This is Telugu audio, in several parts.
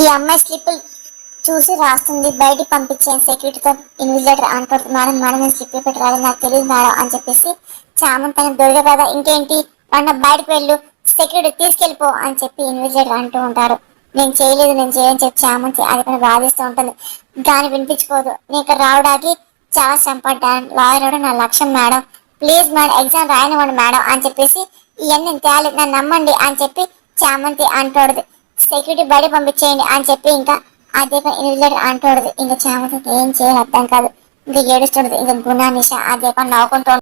ఈ అమ్మాయి స్లిప్పులు చూసి రాస్తుంది. బయటికి పంపించాను సెక్యూరిటీతో. ఇన్విజిలేటర్ అంటాడు, మేడం మేడం నేను స్లిప్ పెట్టి రాలేదు, నాకు తెలియదు మేడం అని చెప్పేసి చామంతని దొరికే కదా ఇంకేంటి వాడిన బయటకు వెళ్ళు, సెక్యూరిటీ తీసుకెళ్ళిపో అని చెప్పి ఇన్విజిలేటర్ అంటూ ఉంటారు. నేను చేయలేదు నేను చేయని చెప్పి చామంతి అది కూడా బాధిస్తూ ఉంటుంది. దాన్ని వినిపించుకోదు. నేను ఇక్కడ రావడానికి చాలా శ్రమపడ్డాను, లాయర్ అవడం నా లక్ష్యం మేడం, ప్లీజ్ మేడం ఎగ్జామ్ రాయనివ్వండి మేడం అని చెప్పేసి ఇవన్నీ తేలి నన్ను నమ్మండి అని చెప్పి చామంతి అంటూడదు. సెక్యూరిటీ బయట పంపించేయండి అని చెప్పి ఇంకా అదే పని ఇన్విజిలేటర్ అంటూడదు. ఇంకా చామంతికి ఏం చేయాలి అర్థం కాదు. ఇంకా ఏడుస్తుండదు. ఇంకా గుణ నిష అదే పని నవ్వుకుంటూ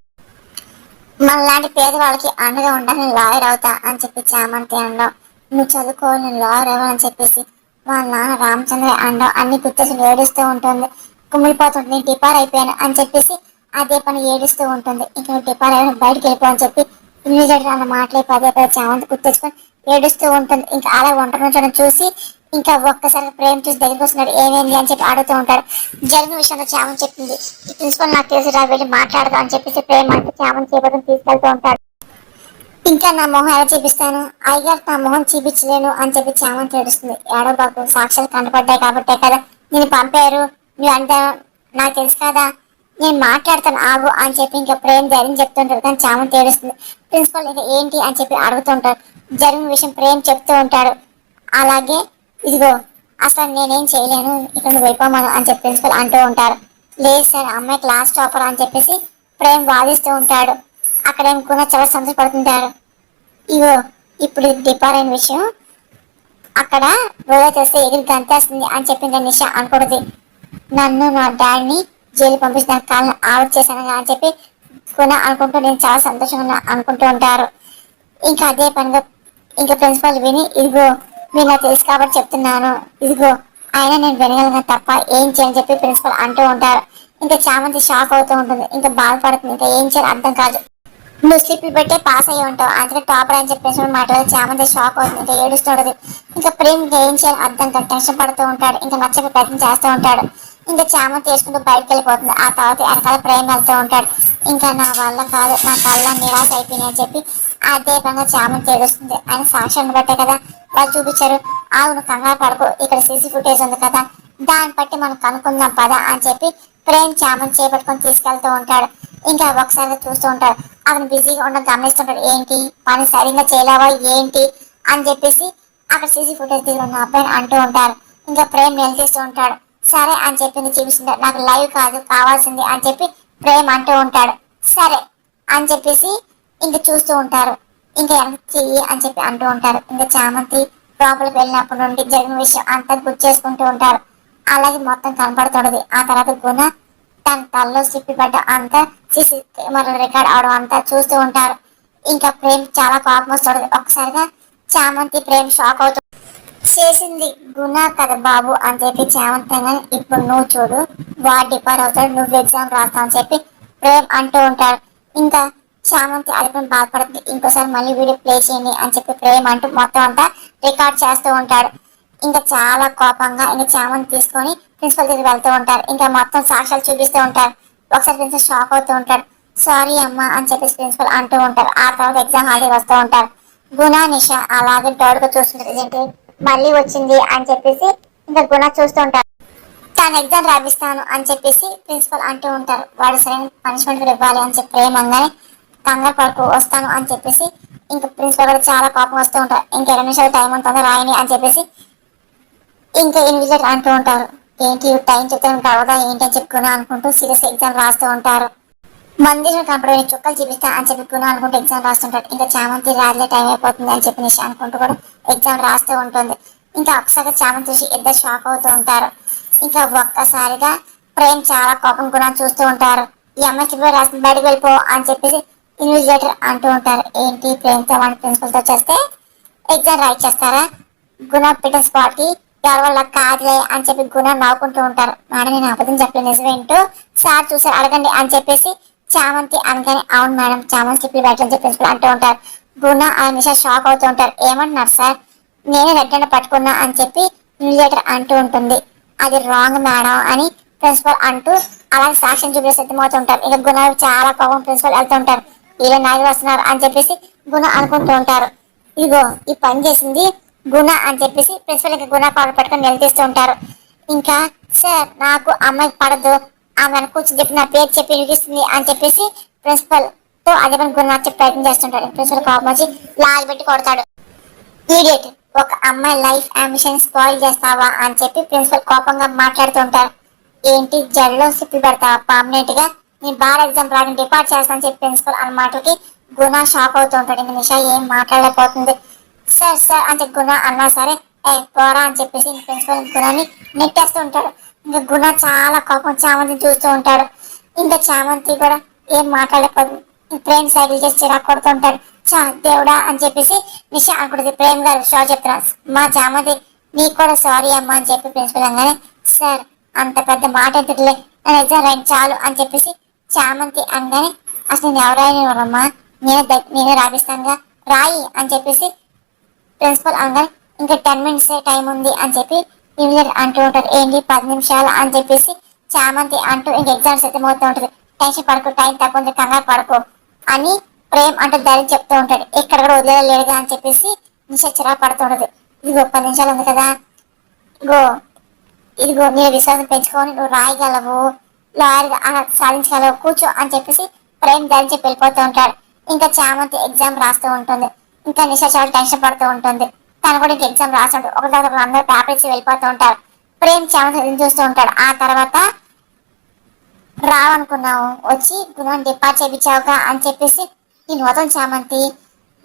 మనలాంటి పేదవాళ్ళకి అండగా ఉండాలి, లాయర్ అవుతా అని చెప్పి చామంతి అనడం. నువ్వు చదువుకోవాలి నేను లాయర్ అవ్వాలని చెప్పేసి వాళ్ళ నాన్న రామచంద్ర అనడం. అన్ని గుర్తొచ్చి ఏడుస్తూ ఉంటుంది. కుమిలిపోతుంది. నేను డిపార్ అయిపోయాను అని చెప్పేసి అదే పని ఏడుస్తూ ఉంటుంది. ఇంకా నువ్వు డిపార్ అయిపోయి బయటకు వెళ్ళిపో అని చెప్పి ఇన్విజిలేటర్ అన్న మాటలే పదే పదే చామంతి గుర్తెచ్చుకొని ఏడుస్తూ ఉంటుంది. ఇంకా అలా ఒంటరి నుంచడం చూసి ఇంకా ఒక్కసారి ప్రేమ చూసి దగ్గరికి వస్తున్నాడు. ఏమైంది అని చెప్పి అడుగుతూ ఉంటాడు. జరిగిన విషయంలో చామని చెప్పింది. ఈ ప్రిన్సిపల్ నాకు తెలిసి రా వెళ్ళి మాట్లాడదా అని చెప్పేసి ప్రేమ అంటే చామని చేపట్టం తీసుకెళ్తూ ఉంటాడు. ఇంకా నా మొహం ఎలా చూపిస్తాను, అయ్యగారు నా మొహం చూపించలేను అని చెప్పి చామంతి ఏడుస్తుంది. ఏడవబాకు, సాక్ష్యాలు కనపడ్డాయి కాబట్టే కదా నేను పంపారు, నువ్వు అంతా నాకు తెలుసు కదా, నేను మాట్లాడతాను ఆగు అని చెప్పి ఇంకా ప్రేమ ధైర్యం చెప్తుంటాడు. కానీ చామంతి ఏడుస్తుంది. ప్రిన్సిపల్ ఇంకా ఏంటి అని చెప్పి అడుగుతుంటాడు. జరిగిన విషయం ప్రేమ చెప్తూ ఉంటాడు. అలాగే ఇదిగో అసలు నేనేం చేయలేను, ఇక్కడ నువ్వు వెళ్ళిపోమను అని చెప్పి ప్రిన్సిపల్ అంటూ ఉంటారు. లేదు సార్ అమ్మాయి క్లాస్ టాపర్ అని చెప్పేసి ప్రేమ వాదిస్తూ ఉంటాడు. అక్కడ ఏం కూడా చాలా సంతోషపడుతుంటారు. ఇగో ఇప్పుడు డిపార్ అయిన విషయం అక్కడ రోజా చేస్తే ఎగిరి గంతేస్తుంది అని చెప్పింది నిషా అనుకూడదు. నన్ను నా డాడీని జైలు పంపించి నాకు కాళ్ళని ఆవిడ చేశాను అని చెప్పి కూడా అనుకుంటూ నేను చాలా సంతోషంగా అనుకుంటూ ఉంటారు. ఇంకా అదే పనిగా ఇంకా ప్రిన్సిపల్ విని ఇదిగో మీరు నాకు తెలుసు కాబట్టి చెప్తున్నాను, ఇదిగో అయినా నేను వినగలను తప్ప ఏం చేయని చెప్పి ప్రిన్సిపల్ అంటూ ఉంటారు. ఇంకా చామంతి షాక్ అవుతూ ఉంటుంది. ఇంకా బాధపడుతుంది. ఇంకా ఏం చేయాలి అర్థం కాదు. నువ్వు స్లిప్లు పెట్టే పాస్ అయ్యి ఉంటావు, అందుకే టాపర్ అని చెప్పేసి మాటలు చామంతి షాక్ అవుతుంది. ఇంకా ఏడుస్తుంటది. ఇంకా ప్రేమ్ ఇంకా ఏం చేయాలి అర్థం కాదు, టెన్షన్ పడుతూ ఉంటాడు. ఇంకా నచ్చక ప్రయత్నం చేస్తూ ఉంటాడు. ఇంకా చామంతి వేసుకుంటూ బయటకు వెళ్ళిపోతుంది. ఆ తర్వాత వెనకాల ప్రేమ్ వెళ్తూ ఉంటాడు. ఇంకా నా వల్ల కాదు, నా కళ్ళ నిరాశ అయిపోయినాయి అని చెప్పి అదే పనిగా చామంతి ఏడుస్తుంది. ఆయన సాక్ష్యాన్ని బట్టే కదా వాళ్ళు చూపించారు. అవును కంగారు పడుకో, ఇక్కడ సీసీ ఫుటేజ్ ఉంది కదా దాన్ని బట్టి మనం కనుక్కుందాం పదా అని చెప్పి ప్రేమ్ చామంతి చేపట్టుకొని తీసుకెళ్తూ ఉంటాడు. ఇంకా ఒకసారి చూస్తూ ఉంటాడు. అతను బిజీగా ఉండడం గమనిస్తుంటాడు. ఏంటి పని సరిగ్గా చేయలేవా ఏంటి అని చెప్పేసి అక్కడ సీసీ ఫుటేజ్ దగ్గర ఉన్న అబ్బాయిని అంటూ ఉంటారు. ఇంకా ప్రేమ్ నిలదీస్తూ ఉంటాడు. సరే అని చెప్పింది చూపిస్తుంటాడు. నాకు లైవ్ కాదు కావాల్సింది అని చెప్పి ప్రేమ్ అంటూ ఉంటాడు. సరే అని చెప్పేసి ఇంక చూస్తూ ఉంటారు. ఇంకా వెనక్కి చెయ్యి అని చెప్పి అంటూ ఉంటారు. ఇంకా చామంతి లోపలికి వెళ్ళినప్పటి నుండి జరిగిన విషయం అంతా గుర్తు చేసుకుంటూ ఉంటారు. అలాగే మొత్తం కనపడుతుంది. ఆ తర్వాత గుణ తన తలలో సిప్పి పడ్డ అంతా సీసీ కెమెరా రికార్డ్ అవడం అంతా చూస్తూ ఉంటారు. ఇంకా ప్రేమ్ చాలా కోపం వస్తుంది. ఒకసారిగా చామంతి ప్రేమ్ షాక్ అవుతుంది. చేసింది గుణ కదా బాబు అని చెప్పి చామంతి ఇప్పుడు నువ్వు చూడు వాడు డిపార్ అవుతాడు, నువ్వు ఎగ్జామ్ రాస్తావు అని చెప్పి ప్రేమ్ అంటూ ఉంటారు. ఇంకా చామంతి అది బాధపడుతుంది. ఇంకోసారి మళ్ళీ వీడియో ప్లే చేయండి అని చెప్పి ప్రేమ్ అంటూ మొత్తం అంతా రికార్డ్ చేస్తూ ఉంటాడు. ఇంకా చాలా కోపంగా ఇంకా చామంతి తీసుకొని ప్రిన్సిపల్ దగ్గర వెళ్తూ ఉంటారు. ఇంకా మొత్తం సాక్ష్యాలు చూపిస్తూ ఉంటారు. ఒకసారి ప్రిన్సిపల్ షాక్ అవుతూ ఉంటారు. సారీ అమ్మా అని చెప్పేసి ప్రిన్సిపల్ అంటూ ఉంటారు. ఆ తర్వాత ఎగ్జామ్ హాల్కి వస్తూ ఉంటారు. గుణ నిష అలాగే డౌట్గా చూస్తుంటారు. ఏంటి మళ్ళీ వచ్చింది అని చెప్పేసి ఇంకా గుణ చూస్తూ ఉంటారు. తాను ఎగ్జామ్ రాపిస్తాను అని చెప్పేసి ప్రిన్సిపల్ అంటూ ఉంటారు. వాడు సరైన పనిష్మెంట్ కూడా ఇవ్వాలి అని చెప్పి ప్రేమంగానే కంగారు పడుకు వస్తాను అని చెప్పేసి ఇంకా ప్రిన్సిపల్ కూడా చాలా కోపం వస్తూ ఉంటారు. ఇంకా 20 నిమిషాలు టైం ఉంటుందో రాయని అని చెప్పేసి ఇంకా ఇన్విజిలేటర్ అంటూ ఉంటారు. ఏంటి టైం చెప్తాను కావదా ఏంటి అని చెప్పుకున్నా అనుకుంటూ సీరియస్ ఎగ్జామ్ రాస్తూ ఉంటారు. మందిరం కనపడే చుక్కలు చూపిస్తా అని చెప్పుకున్నా అనుకుంటూ ఎగ్జామ్ రాస్తుంటాడు. ఇంకా చామంతి రాత్రి టైం అయిపోతుంది అని చెప్పి నిషా అనుకుంటూ కూడా ఎగ్జామ్ రాస్తూ ఉంటుంది. ఇంకా ఒకసారి చామంతి చూసి ఇద్దరు షాక్ అవుతూ ఉంటారు. ఇంకా ఒక్కసారిగా ప్రేమ్ చాలా కోపం కూడా చూస్తూ ఉంటారు. ఈ అమ్మాయి చెప్పి రాసిన బయటకు వెళ్ళిపో అని చెప్పేసి ఇన్విజిలేటర్ అంటూ ఉంటారు. ఏంటి ప్రేమ్తో మన ప్రిన్సిపల్తో చేస్తే ఎగ్జామ్ రైట్ చేస్తారా, గుణ పెట్టిన స్పాట్ కి ఎవరి వల్ల కాదులే అని చెప్పి గుణ నవ్వుకుంటూ ఉంటారు. మేడం నేను అబద్ధం చెప్పలేదు నిజమేంటో సార్ చూసారు అడగండి అని చెప్పేసి చామంతి అనగానే అవును మేడం చామంతి చెప్పి బయట ప్రిన్సిపల్ అంటూ ఉంటారు. గుణ ఆ నిషా షాక్ అవుతూ ఉంటారు. ఏమంటున్నారు సార్, నేనే రెడ్ పట్టుకున్నా అని చెప్పి ఇన్విజిలేటర్ అంటూ ఉంటుంది. అది రాంగ్ మేడం అని ప్రిన్సిపల్ అంటూ అలాగే సాక్ష్యం చూపి సిద్ధమవుతుంటారు. ఇక గుణ చాలా కోపం ప్రిన్సిపల్ వెళ్తూ ఉంటారు. వీళ్ళు నాగి వస్తున్నారు అని చెప్పేసి గుణ అనుకుంటూ ఉంటారు. ఇదిగో ఈ పని చేసింది గుణ అని చెప్పేసి ప్రిన్సిపల్ ఇంకా గుణ కాల్ పెట్టుకొని నిలదీస్తూ ఉంటారు. ఇంకా సార్ నాకు అమ్మాయి పడదు, ఆమె కూర్చొని చెప్పి నా పేరు చెప్పి వినిపిస్తుంది అని చెప్పేసి ప్రిన్సిపల్ తో అదే పని గుణ చెప్పి ప్రయత్నం చేస్తుంటాడు. ప్రిన్సిపల్ కోపం వచ్చి లాగి పెట్టి కొడతాడు. ఈడియట్, ఒక అమ్మాయి లైఫ్ అంబిషన్ స్పాయిల్ చేస్తావా అని చెప్పి ప్రిన్సిపల్ కోపంగా మాట్లాడుతుంటారు. ఏంటి జల్లో సిప్పి పెడతావా పర్మనెంట్ గా, నీ బార్ ఎగ్జామ్ రాని డిపార్ట్ చేస్తానని చెప్పి ప్రిన్సిపల్ అన్న మాటకి గుణ షాక్ అవుతూ ఉంటాడు. ఇంకా నిషా ఏం మాట్లాడలేకపోతుంది. సార్ సార్ అని చెప్పి గుణ అన్నా సరే ఏ పోరా అని చెప్పేసి ప్రిన్సిపల్ గుణాన్ని నెట్టేస్తూ ఉంటాడు. ఇంకా గుణ చాలా కోపం చామంతి చూస్తూ ఉంటాడు. ఇంకా చామంతి కూడా ఏం మాట్లాడకపోతుంది. ప్రేమ్ సైకిల్ చేసి చిరాకు కొడుతూ ఉంటాడు. చా దేవుడా అని చెప్పేసి నిషా అనుకుంటుంది. ప్రేమ్ గారు షార్ చెప్తున్నా మా చామంతి నీకు కూడా సారీ అమ్మా అని చెప్పి ప్రిన్సిపల్ అనగానే సార్ అంత పెద్ద మాట ఎందుకులే నేను ఎగ్జామ్ రాయండి చాలు అని చెప్పేసి చామంతి అనగానే అసలు నేను ఎవరైనా నేనే రాపిస్తానుగా రాయి అని చెప్పేసి ప్రిన్సిపల్ అనగానే ఇంకా 10 minutes టైం ఉంది అని చెప్పి ఇన్విజిలేటర్ అంటూ ఉంటారు. ఏంటి 10 నిమిషాలు అని చెప్పేసి చామంతి అంటూ ఇంక ఎగ్జామ్స్ అయితే మోతూ ఉంటుంది. టెన్షన్ పడుకో, టైం తక్కువ ఉంది, కంగారు పడుకో అని ప్రేమ్ అంటూ ధైర్యం చెప్తూ ఉంటాడు. ఎక్కడ కూడా వదిలేలేడుగా అని చెప్పేసి నిషా చిరా పడుతుంటది. ఇదిగో 10 నిమిషాలు ఉంది కదా, ఇగో ఇదిగో నీ విశ్వాసం పెంచుకొని నువ్వు రాయగలవు, లాయర్గా సాధించగలవు, కూర్చో అని చెప్పేసి ప్రేమ్ ధైర్యం చెప్పి వెళ్ళిపోతూ ఉంటాడు. ఇంకా చామంతి ఎగ్జామ్ రాస్తూ ఉంటుంది. ఇంకా నిషా చాలా టెన్షన్ పడుతూ ఉంటుంది. తను కూడా ఇంకా ఎగ్జామ్ రాస్తుంటాడు. ఒక తర్వాత అందరూ పేపర్ ఇచ్చి వెళ్ళిపోతూ ఉంటారు. ప్రేమ్ చామంతి చూస్తూ ఉంటాడు. ఆ తర్వాత రావనుకున్నావు వచ్చి గుణాన్ని డిపార్ట్ చేయించావుగా అని చెప్పేసి నేను వదలను చామంతి,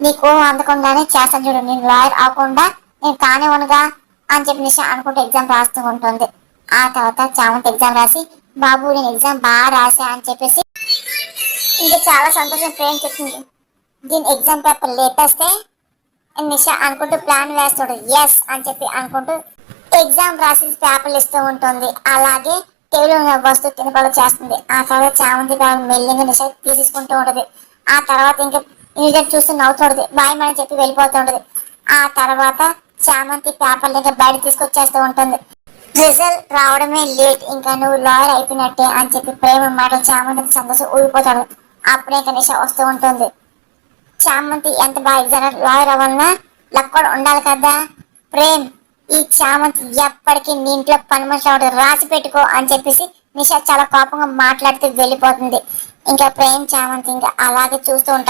నీకు అందకుండానే చేస్తాను చూడు, నేను లాయర్ అవ్వకుండా నేను కానివ్వనుగా అని చెప్పి నిషా అనుకుంటూ ఎగ్జామ్ రాస్తూ ఉంటుంది. ఆ తర్వాత చామంతి ఎగ్జామ్ రాసి బాబు నేను ఎగ్జామ్ బాగా రాసా అని చెప్పేసి ఇంకా చాలా సంతోషం ప్రేమ్ చెప్తుంది. దీని ఎగ్జామ్ పేపర్ లేపేస్తే నిషా అనుకుంటూ ప్లాన్ వేస్తాడు. ఎస్ అని చెప్పి అనుకుంటూ ఎగ్జామ్ రాసి పేపర్లు ఇస్తూ ఉంటుంది. అలాగే టేబుల్ ఉన్న వస్తువు కింద పడ చేస్తుంది. ఆ తర్వాత చామంతి పేపర్ మెల్లింగా నిషా తీసేసుకుంటూ ఉంటుంది. ఆ తర్వాత ఇంకా ఇంజర్ చూస్తూ నవ్వుతుంటది. బాయ్ అని చెప్పి వెళ్ళిపోతుంటది. ఆ తర్వాత చామంతి పేపర్లు ఇంకా బయట తీసుకొచ్చేస్తూ ఉంటుంది. రిజల్ట్ రావడమే లేట్, ఇంకా నువ్వు లాయర్ అయిపోయినట్టే అని చెప్పి ప్రేమ మాటలు చామంతికి సంతోషం ఊగిపోతాడు. అప్పుడే ఇంకా నిషా వస్తూ ఉంటుంది. చామంతి ఎంత బాగా ఎగ్జామ్ లాయర్ అవ్వాలన్నా లక్ కూడా ఉండాలి కదా ప్రేమ్, ఈ చామంతి ఎప్పటికీ నీ ఇంట్లో పని మనిషి అవడం రాసి పెట్టుకో అని చెప్పేసి నిషా చాలా కోపంగా మాట్లాడుతూ వెళ్ళిపోతుంది. ఇంకా ప్రేమ్ చామంతి ఇంకా అలాగే చూస్తూ ఉంటారు.